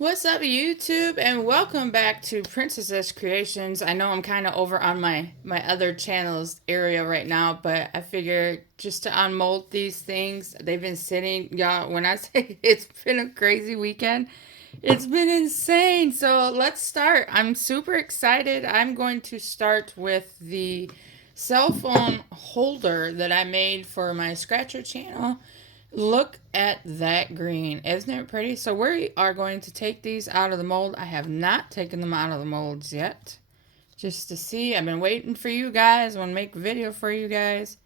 What's up, YouTube, and welcome back to Princess Creations. I know I'm kind of over on my other channel's area right now, but I figured just to unmold these things. They've been sitting, y'all. When I say it's been a crazy weekend, it's been insane. So let's start. I'm super excited. I'm going to start with the cell phone holder that I made for my Scratcher channel. Look at that green. Isn't it pretty? So we are going to take these out of the mold. I have not taken them out of the molds yet. Just to see. I've been waiting for you guys. I want to make a video for you guys.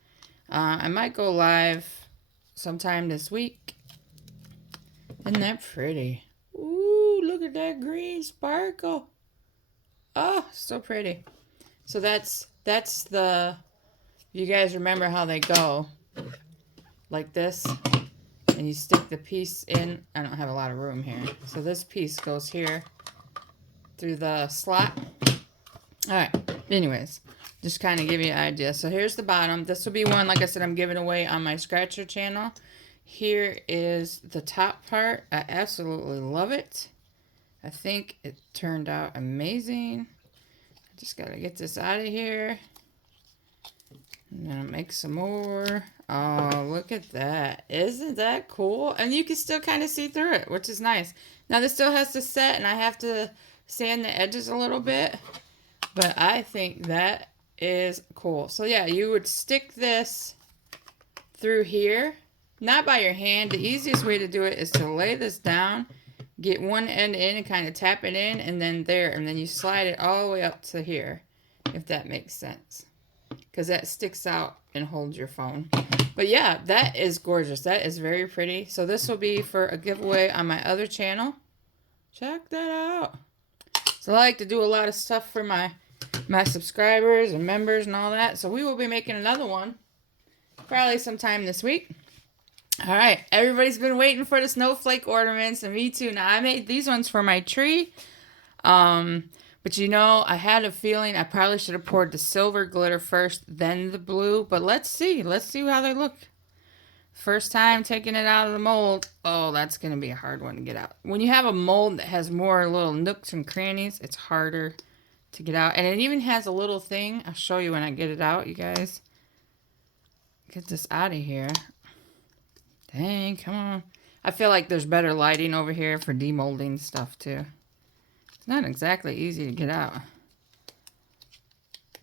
I might go live sometime this week. Isn't that pretty? Ooh, look at that green sparkle. Oh, so pretty. So that's the, you guys remember how they go. Like this. And you stick the piece in. I don't have a lot of room here. So this piece goes here through the slot. Alright, anyways, just kind of give you an idea. So here's the bottom. This will be one, like I said, I'm giving away on my Scratcher channel. Here is the top part. I absolutely love it. I think it turned out amazing. I just got to get this out of here. I'm going to make some more. Oh, look at that. Isn't that cool? And you can still kind of see through it, which is nice. Now, this still has to set, and I have to sand the edges a little bit. But I think that is cool. So, yeah, you would stick this through here. Not by your hand. The easiest way to do it is to lay this down, get one end in and kind of tap it in, and then there. And then you slide it all the way up to here, if that makes sense. Because that sticks out and holds your phone. But yeah, that is gorgeous. That is very pretty. So this will be for a giveaway on my other channel. Check that out. So I like to do a lot of stuff for my subscribers and members and all that. So we will be making another one probably sometime this week. All right. Everybody's been waiting for the snowflake ornaments, and me too. Now I made these ones for my tree. But you know, I had a feeling I probably should have poured the silver glitter first, then the blue. But let's see. Let's see how they look. First time taking it out of the mold. Oh, that's going to be a hard one to get out. When you have a mold that has more little nooks and crannies, it's harder to get out. And it even has a little thing. I'll show you when I get it out, you guys. Get this out of here. Dang, come on. I feel like there's better lighting over here for demolding stuff, too. It's not exactly easy to get out.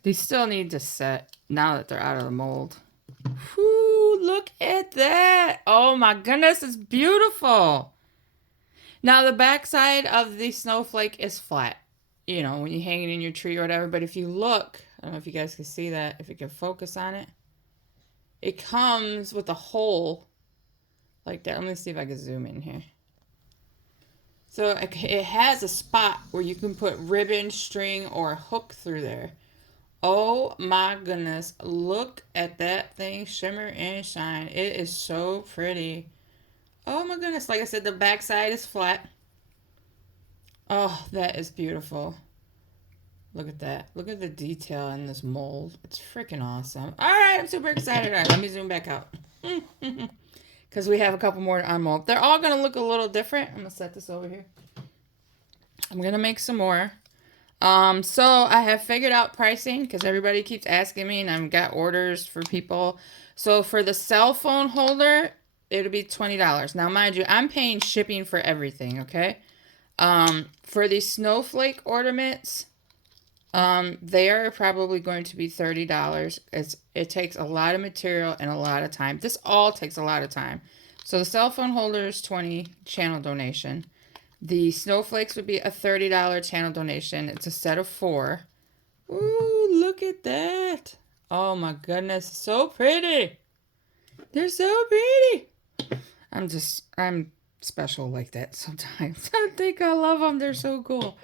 These still need to set now that they're out of the mold. Whoo, look at that. Oh my goodness, it's beautiful. Now the backside of the snowflake is flat. You know, when you hang it in your tree or whatever. But if you look, I don't know if you guys can see that, if you can focus on it. It comes with a hole like that. Let me see if I can zoom in here. So it has a spot where you can put ribbon, string, or a hook through there. Oh my goodness. Look at that thing shimmer and shine. It is so pretty. Oh my goodness. Like I said, the back side is flat. Oh, that is beautiful. Look at that. Look at the detail in this mold. It's freaking awesome. All right, I'm super excited. All right, let me zoom back out. Because we have a couple more to unmold. They're all going to look a little different. I'm going to set this over here. I'm going to make some more. So I have figured out pricing because everybody keeps asking me and I've got orders for people. So for the cell phone holder, it'll be $20. Now, mind you, I'm paying shipping for everything, okay? For these snowflake ornaments, they are probably going to be $30. It takes a lot of material and a lot of time. This all takes a lot of time. So the cell phone holder is $20, channel donation. The snowflakes would be a $30 channel donation. It's a set of 4. Ooh, look at that. Oh my goodness, so pretty. They're so pretty. I'm special like that sometimes. I think I love them. They're so cool.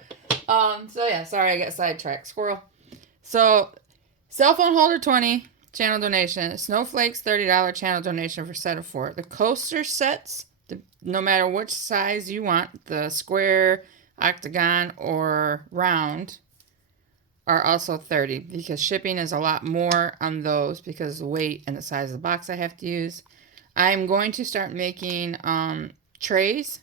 So yeah, sorry I got sidetracked. Squirrel. So, cell phone holder 20, channel donation. Snowflakes $30 channel donation for set of 4. The coaster sets, no matter which size you want, the square, octagon, or round, are also 30 because shipping is a lot more on those because of the weight and the size of the box I have to use. I'm going to start making trays.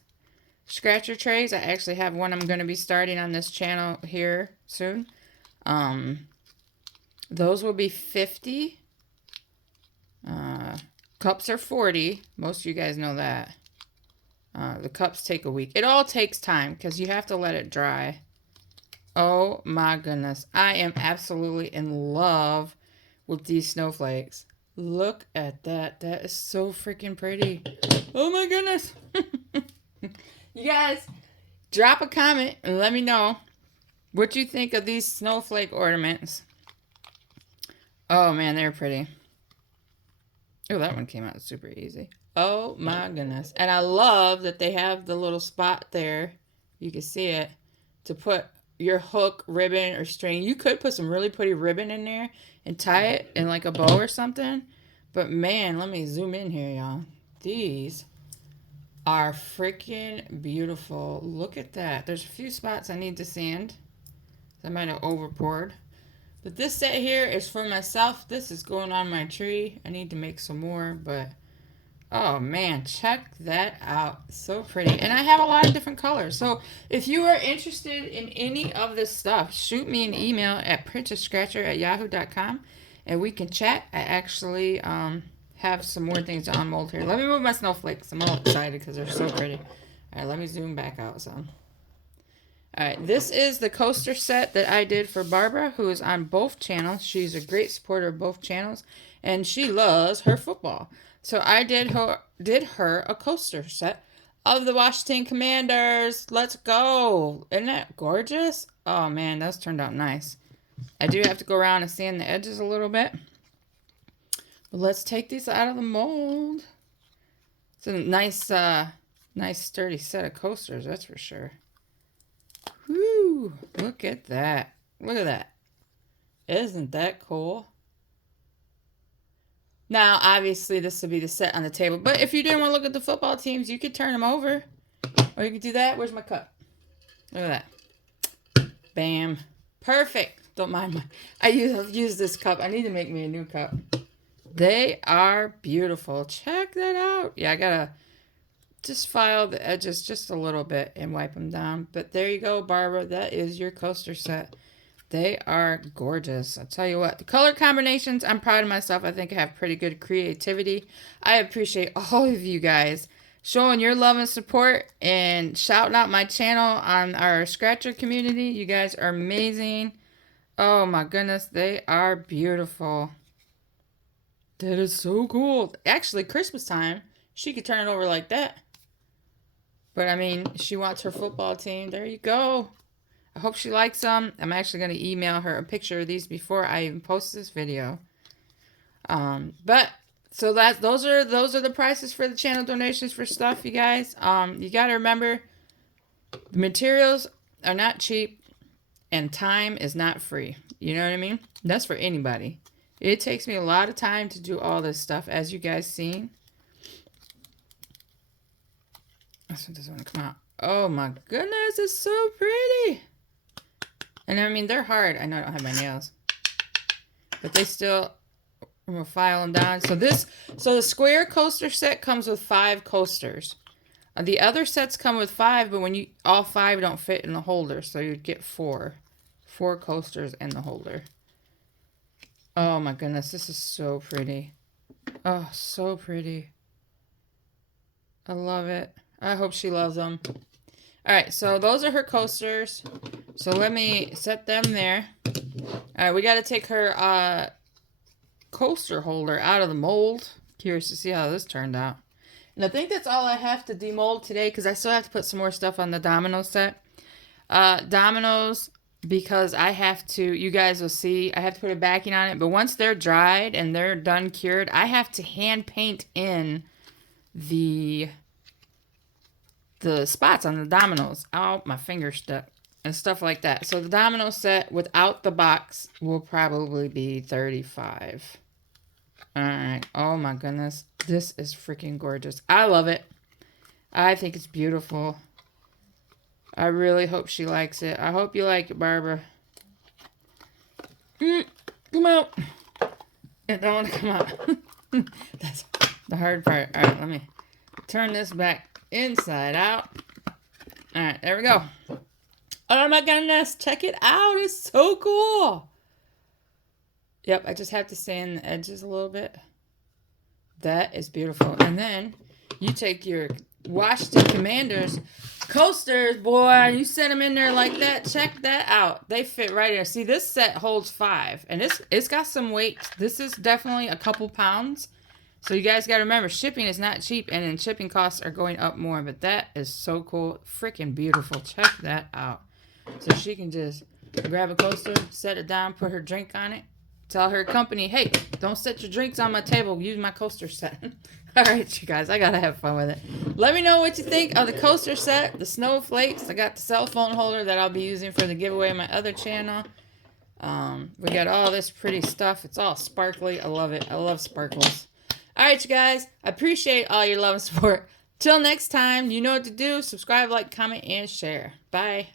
scratcher trays. I actually have one I'm going to be starting on this channel here soon. Those will be 50. Cups are 40. Most of you guys know that. The cups take a week. It all takes time because you have to let it dry. Oh my goodness. I am absolutely in love with these snowflakes. Look at that. That is so freaking pretty. Oh my goodness. You guys, drop a comment and let me know what you think of these snowflake ornaments. Oh man, they're pretty. Oh, that one came out super easy. Oh my goodness. And I love that they have the little spot there. You can see it. To put your hook, ribbon, or string. You could put some really pretty ribbon in there and tie it in like a bow or something. But man, let me zoom in here, y'all. These are freaking beautiful. Look at that. There's a few spots I need to sand. I might have over poured. But this set here is for myself. This is going on my tree. I need to make some more, but oh man, check that out. So pretty. And I have a lot of different colors. So if you are interested in any of this stuff, shoot me an email at princessscratcher@yahoo.com and we can chat. I actually have some more things to unmold here. Let me move my snowflakes. I'm all excited because they're so pretty. All right, let me zoom back out some. Alright, this is the coaster set that I did for Barbara, who is on both channels. She's a great supporter of both channels, and she loves her football. So I did her a coaster set of the Washington Commanders. Let's go! Isn't that gorgeous? Oh man, that's turned out nice. I do have to go around and sand the edges a little bit. But let's take these out of the mold. It's a nice, nice sturdy set of coasters, that's for sure. Whoo! Look at that. Look at that. Isn't that cool? Now, obviously, this will be the set on the table. But if you didn't want to look at the football teams, you could turn them over. Or you could do that. Where's my cup? Look at that. Bam. Perfect. Don't mind my... I use this cup. I need to make me a new cup. They are beautiful. Check that out. Yeah, I gotta... just file the edges just a little bit and wipe them down. But there you go, Barbara. That is your coaster set. They are gorgeous. I'll tell you what. The color combinations, I'm proud of myself. I think I have pretty good creativity. I appreciate all of you guys showing your love and support and shouting out my channel on our scratcher community. You guys are amazing. Oh my goodness. They are beautiful. That is so cool. Actually, Christmas time, she could turn it over like that. But, I mean, she wants her football team. There you go. I hope she likes them. I'm actually going to email her a picture of these before I even post this video. So those are the prices for the channel donations for stuff, you guys. You got to remember, the materials are not cheap and time is not free. You know what I mean? That's for anybody. It takes me a lot of time to do all this stuff, as you guys seen. This one doesn't want to come out. Oh my goodness, it's so pretty. And I mean, they're hard. I know I don't have my nails. But they still, I'm going to file them down. So the square coaster set comes with 5 coasters. The other sets come with 5, but when all 5 don't fit in the holder. So you'd get 4 coasters in the holder. Oh my goodness, this is so pretty. Oh, so pretty. I love it. I hope she loves them. Alright, so those are her coasters. So let me set them there. Alright, we got to take her coaster holder out of the mold. Curious to see how this turned out. And I think that's all I have to demold today, because I still have to put some more stuff on the domino set. Dominoes, because I have to, you guys will see, I have to put a backing on it. But once they're dried and they're done cured, I have to hand paint in the spots on the dominoes. Oh, my finger stuck. And stuff like that. So the domino set without the box will probably be $35. Alright. Oh my goodness. This is freaking gorgeous. I love it. I think it's beautiful. I really hope she likes it. I hope you like it, Barbara. Come out. It don't want to come out. That's the hard part. Alright, let me turn this back inside out. All right, there we go. Oh my goodness, check it out. It's so cool. Yep, I just have to sand the edges a little bit. That is beautiful. And then you take your Washington Commanders coasters, boy, you set them in there like that. Check that out. They fit right in. See, this set holds 5, and it's got some weight. This is definitely a couple pounds. So you guys got to remember, shipping is not cheap, and then shipping costs are going up more. But that is so cool. Freaking beautiful. Check that out. So she can just grab a coaster, set it down, put her drink on it. Tell her company, hey, don't set your drinks on my table. Use my coaster set. All right, you guys, I got to have fun with it. Let me know what you think of the coaster set, the snowflakes. I got the cell phone holder that I'll be using for the giveaway on my other channel. We got all this pretty stuff. It's all sparkly. I love it. I love sparkles. All right, you guys. I appreciate all your love and support. Till next time, you know what to do. Subscribe, like, comment, and share. Bye.